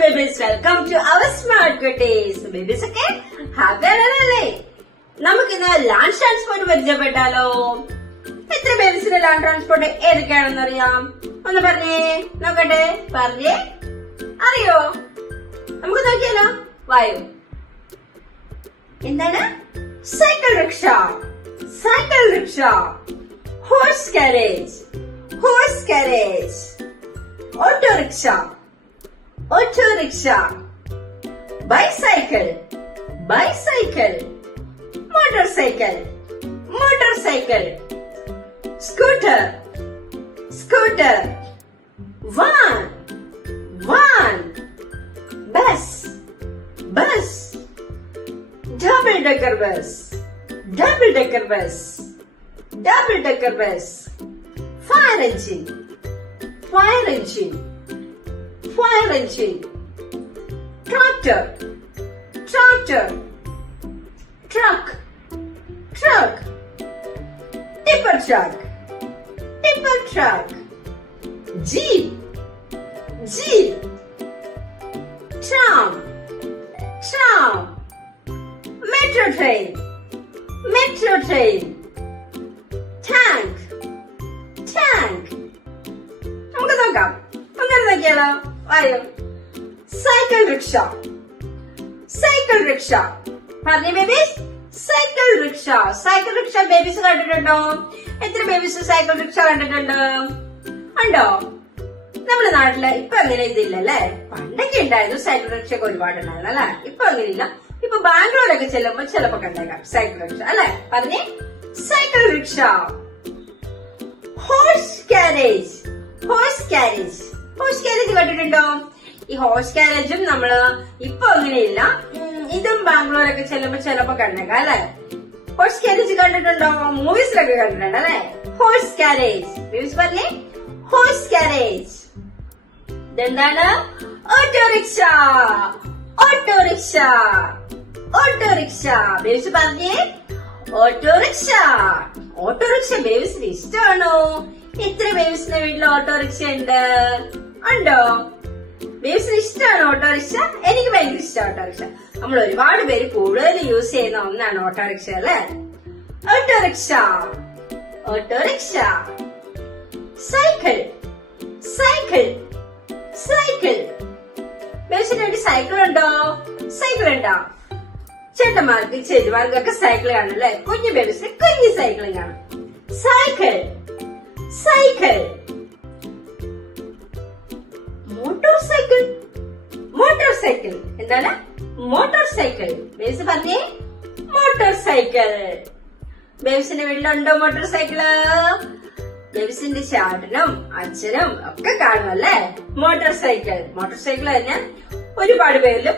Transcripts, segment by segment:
babies, welcome to our smart cuties. Babies ഒക്കെ happy ആണല്ലേ? നമുക്കിന്ന് ലാൻഡ് ട്രാൻസ്പോർട്ട് പരിചയപ്പെട്ടാലോ? എത്ര ബേബീസിന്റെ ലാൻഡ് ട്രാൻസ്പോർട്ട് ഏതൊക്കെയാണെന്ന് അറിയാം? ഒന്ന് പറഞ്ഞേ നോക്കട്ടെ, പറഞ്ഞേ അറിയോ? നമുക്ക് നോക്കിയാലോ, വായു. എന്താണ്? Cycle rickshaw, cycle rickshaw, horse carriage, horse carriage, auto rickshaw, auto rickshaw, bicycle, bicycle, motorcycle, motorcycle, scooter, scooter, van, van, bus, bus, double decker bus, double decker bus, double decker bus, fire engine, fire engine, fire engine, tractor, tractor, truck, truck, tipper truck, tipper truck, jeep, jeep, tram, tram, metro train, metro train, tank, tank. നമുക്ക് നോക്കാം, അങ്ങനെ നോക്കിയാലോ? ആയോ? Cycle rickshaw, cycle rickshaw. പറഞ്ഞേ babies, cycle rickshaw. Cycle rickshaw babies കണ്ടിട്ടുണ്ടോ? എത്ര babies cycle rickshaw കണ്ടിട്ടുണ്ട്? ഉണ്ടോ? നമ്മുടെ നാട്ടില് ഇപ്പൊ അങ്ങനെ ഇതില്ലല്ലേ? പണ്ടൊക്കെ ഉണ്ടായിരുന്നു, സൈക്കിൾ റിക്ഷ ഒക്കെ ഒരുപാടുണ്ടായിരുന്നു അല്ലെ? ഇപ്പൊ അങ്ങനെയില്ല. ഇപ്പൊ ബാംഗ്ലൂരൊക്കെ ചെല്ലുമ്പോ ചിലപ്പോ കണ്ടേക്കാം സൈക്കിൾ റിക്ഷ അല്ലെ? പറഞ്ഞേ cycle rickshaw. Horse carriage, horse carriage, horse carriage കണ്ടിട്ടുണ്ടോ? ഈ ഹോഴ്സ് കാരേജും നമ്മള് ഇപ്പൊ അങ്ങനെയില്ല, ഇതും ബാംഗ്ലൂരൊക്കെ ചെല്ലുമ്പോ ചിലപ്പോ കണ്ടേക്കാം അല്ലെ? ഹോഴ്സ് കാരേജ് കണ്ടിട്ടുണ്ടോ? മൂവീസിലൊക്കെ കണ്ടിട്ടുണ്ട് അല്ലെ? Horse carriage. ബേബീസ് പറഞ്ഞേ ഹോഴ്സ് കാരേജ്. ഇതെന്താണ്? Autorickshaw, autorickshaw, autorickshaw. ബേബീസ് പറഞ്ഞേ ഓട്ടോറിക്ഷ. ഓട്ടോറിക്ഷ ബേബീസിന് ഇഷ്ടമാണോ? എത്ര ബേബീസിന്റെ വീട്ടിൽ ഓട്ടോറിക്ഷ ഉണ്ട്? ഉണ്ടോ? ബേബീസിന് ഇഷ്ടമാണ് ഓട്ടോറിക്ഷ? എനിക്ക് ഭയങ്കര ഇഷ്ടമാണ് ഓട്ടോറിക്ഷ. നമ്മൾ ഒരുപാട് പേര് കൂടുതൽ യൂസ് ചെയ്യുന്ന ഒന്നാണ് ഓട്ടോറിക്ഷ അല്ലെ? Auto rickshaw, auto rickshaw. Cycle, cycle, cycle. ബേബീസിന്റെ വീട്ടിൽ സൈക്കിൾ ഉണ്ടോ? സൈക്കിൾ ഉണ്ടോ? ചേട്ടന്മാർക്ക് ചേച്ചിമാർക്കൊക്കെ സൈക്കിൾ കാണും അല്ലെ? കുഞ്ഞു ബേബീസിന് കുഞ്ഞു സൈക്കിളും കാണും. Cycle, cycle. Motor cycle, motor cycle. എന്താണ്? Motor cycle. ബേബീസ് പറഞ്ഞേ മോട്ടോർ സൈക്കിൾ. ബേബീസിന്റെ വീട്ടിലുണ്ടോ മോട്ടോർ സൈക്കിള്? ബേബീസിന്റെ ചേട്ടനും അച്ഛനും ഒക്കെ കാണും അല്ലേ മോട്ടോർ സൈക്കിൾ? മോട്ടോർ സൈക്കിൾ തന്നെ ഒരുപാട് പേരില്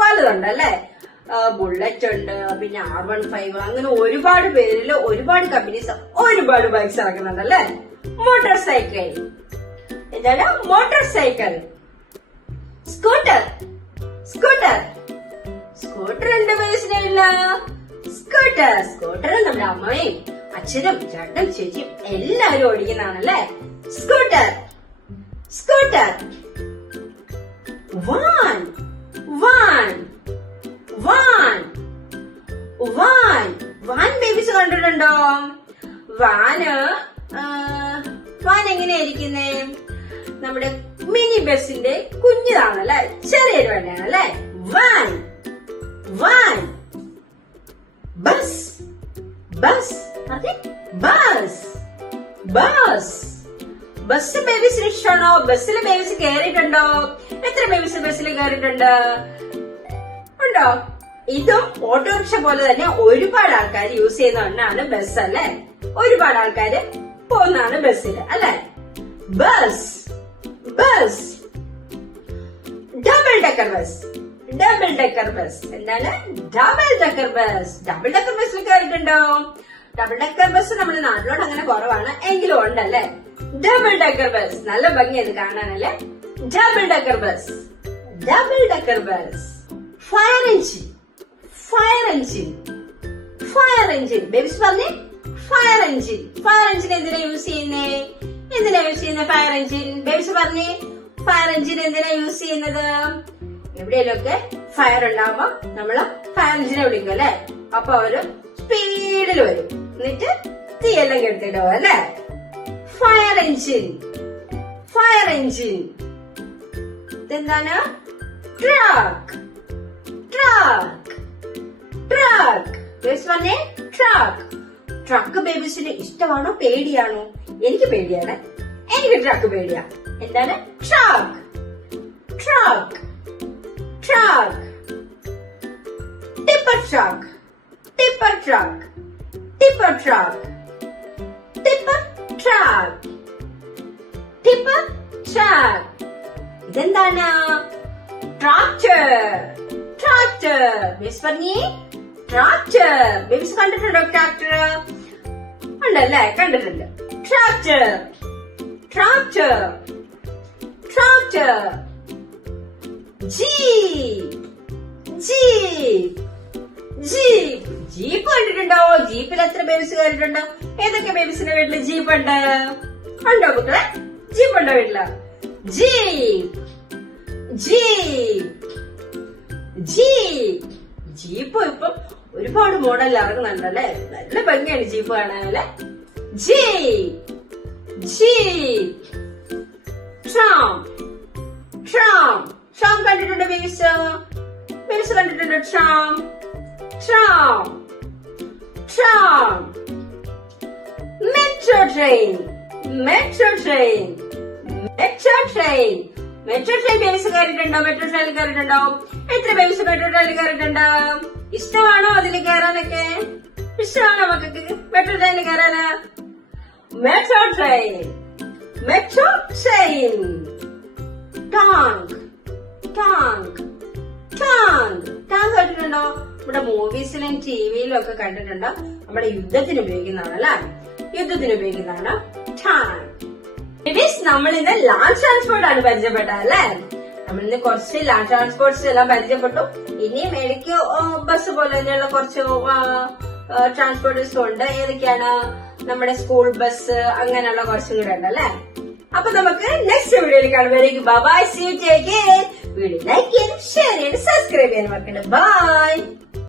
പലതുണ്ട് അല്ലെ? ബുള്ളറ്റ് ഉണ്ട്, പിന്നെ R15, അങ്ങനെ ഒരുപാട് പേരില് ഒരുപാട് കമ്പനീസ് ഒരുപാട് ബൈക്സ് ഇറക്കുന്നുണ്ട് അല്ലെ? Motor cycle. എന്താണ്? Motor cycle. Scooter, scooter, scooter ഉണ്ട് ബേബീസിനുള്ള. സ്കൂട്ടർ, സ്കൂട്ടർ നമ്മുടെ അമ്മയും അച്ഛനും ചേട്ടനും ചേച്ചിയും എല്ലാവരും ഓടിക്കുന്നതാണല്ലേ? Scooter, scooter. Van, van, van, van. Van babies കണ്ടിട്ടുണ്ടോ? വാന് വാൻ എങ്ങനെയായിരിക്കുന്നേ? നമ്മുടെ മിനി ബസിന്റെ കുഞ്ഞിതാണല്ലേ? ചെറിയൊരു വണ്ടിയാണ് അല്ലെ? Van, van. Bus, bus, bus, bus. Bus ബേബീസിന് ഇഷ്ടമാണോ? ബസ്സിൽ ബേബീസ് കയറിയിട്ടുണ്ടോ? എത്ര ബേബീസ് ബസ്സിൽ കയറിയിട്ടുണ്ട്? ഉണ്ടോ? ഇതും ഓട്ടോറിക്ഷ പോലെ തന്നെ ഒരുപാട് ആൾക്കാർ യൂസ് ചെയ്യുന്ന ഒന്നാണ് ബസ് അല്ലെ? ഒരുപാട് ആൾക്കാര് പോകുന്നതാണ് ബസ്സിൽ അല്ലെ? Bus, bus. Double decker bus, double decker bus. എന്താണ്? Double decker bus. Double decker ബസ്സിൽ കയറിയിട്ടുണ്ടോ? ഡബിൾ ഡെക്കർ ബസ് നമ്മുടെ നാട്ടിലോട്ട് അങ്ങനെ കുറവാണ്, എങ്കിലും ഉണ്ടല്ലേ? ഡബിൾ ഡെക്കർ ബസ് നല്ല ഭംഗിയത് കാണാനല്ലേ? Double decker bus, double decker bus. Fire engine, fire engine, fire engine. Babies പറഞ്ഞേ ഫയർ എഞ്ചിൻ. ഫയർ എഞ്ചിൻ എന്തിനാ യൂസ് ചെയ്യുന്നേ? എന്തിനാ യൂസ് ചെയ്യുന്ന ഫയർ എഞ്ചിൻ? ബേബീസ് പറഞ്ഞേ ഫയർ എഞ്ചിൻ എന്തിനാ യൂസ് ചെയ്യുന്നത്? എവിടെയെങ്കിലൊക്കെ ഫയർ ഉണ്ടാവുമ്പോ നമ്മള് ഫയർ എഞ്ചിനെ വിളിക്കും അല്ലെ. അപ്പൊ അവര് സ്പീഡിൽ വരും, എന്നിട്ട് തീയെല്ലാം കെടുത്തിട്ട് പോകും അല്ലെ. Fire engine, fire engine. ഇതെന്താണ്? Truck, truck, truck. ബേബീസ് പറഞ്ഞേ ട്രക്ക്. ട്രക്ക് ബേബീസിന് ഇഷ്ടമാണോ പേടിയാണോ? എനിക്ക് പേടിയാണ്. എനിക്ക് ട്രക്ക് പേടിയാ. എന്താണ്? Truck, truck, truck. Tipper truck, tipper truck, tipper truck, tipper truck, tipper truck. ഇതെന്താണ്? Tractor, tractor. ബേബീസ് പറഞ്ഞേ ട്രാക്ടർ. ബേബീസ് കണ്ടിട്ടുണ്ടോ ട്രാക്ടർ? ഉണ്ടല്ലേ, കണ്ടിട്ടുണ്ട്. Tractor, tractor, tractor. Jeep, jeep, jeep. Jeep കണ്ടിട്ടുണ്ടോ? ജീപ്പിൽ എത്ര ബേബീസ് കയറിയിട്ടുണ്ടോ? ഏതൊക്കെ ബേബീസിന്റെ വീട്ടില് ജീപ്പ് ഉണ്ട്? ഉണ്ടോ മക്കളെ? ജീപ്പ് ഉണ്ടോ വീട്ടില്? Jeep, jeep, jeep. ജീപ്പ് ഇപ്പം ഒരുപാട് മോഡൽ ഇറങ്ങുന്നുണ്ടല്ലേ. നല്ല ഭംഗിയാണ് ജീപ്പ് കാണാനല്ലേ. Jeep, jeep. Tram, tram. Tram കണ്ടിട്ടുണ്ടോ ബേബീസ്? ബേബീസ് കണ്ടിട്ടുണ്ടോ tram? Tram, tram. Metro train, metro train, metro train. Metro train babies കയറിയിട്ടുണ്ടോ? മെട്രോ ട്രെയിനിൽ കയറിയിട്ടുണ്ടോ? എത്ര ബേബീസ് മെട്രോ ട്രെയിനിൽ കയറിയിട്ടുണ്ടോ? ഇഷ്ടമാണോ അതിൽ കയറാനൊക്കെ? ഇഷ്ടമാണോ മക്കൾക്ക് മെട്രോ ട്രെയിനിൽ കയറാന്? Metro train, metro train. Tank, tank, tank. Tank കണ്ടിട്ടുണ്ടോ? നമ്മുടെ മൂവീസിലും ടിവിയിലും ഒക്കെ കണ്ടിട്ടുണ്ടോ? നമ്മുടെ യുദ്ധത്തിന് ഉപയോഗിക്കുന്നതാണ് അല്ലെ. യുദ്ധത്തിന് ഉപയോഗിക്കുന്നതാണ് ടാങ്ക്. ബേബീസ്, നമ്മൾ ഇന്ന് ലാൻഡ് ട്രാൻസ്പോർട്ട് ആണ് പരിചയപ്പെട്ടത് അല്ലെ. നമ്മളിന്ന് കുറച്ച് ലാൻഡ് ട്രാൻസ്പോർട്ട്സ് എല്ലാം പരിചയപ്പെട്ടു. ഇനിയും ഇടയ്ക്ക് ബസ് പോലെയുള്ള കുറച്ച് ട്രാൻസ്പോർട്ടേഴ്സും ഉണ്ട്. ഏതൊക്കെയാണ്? നമ്മുടെ സ്കൂൾ ബസ്, അങ്ങനെയുള്ള കുറച്ചും കൂടെ ഉണ്ട് അല്ലെ. അപ്പൊ നമുക്ക് നെക്സ്റ്റ് വീഡിയോയിൽ കാണുമ്പോഴേക്കും bye, see you, take care. Video like ചെയ്യാനും ഷെയർ ചെയ്യാനും സബ്സ്ക്രൈബ് ചെയ്യാനും മറക്കണ്ട. ബൈ.